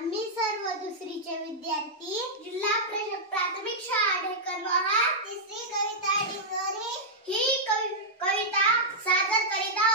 आम्ही सर्व दुसरीचे विद्यार्थी जिल्हा परिषद प्राथमिक शाळा ढेकणवाहा तिसरी कविता डिंगरी ही कविता सादर करीत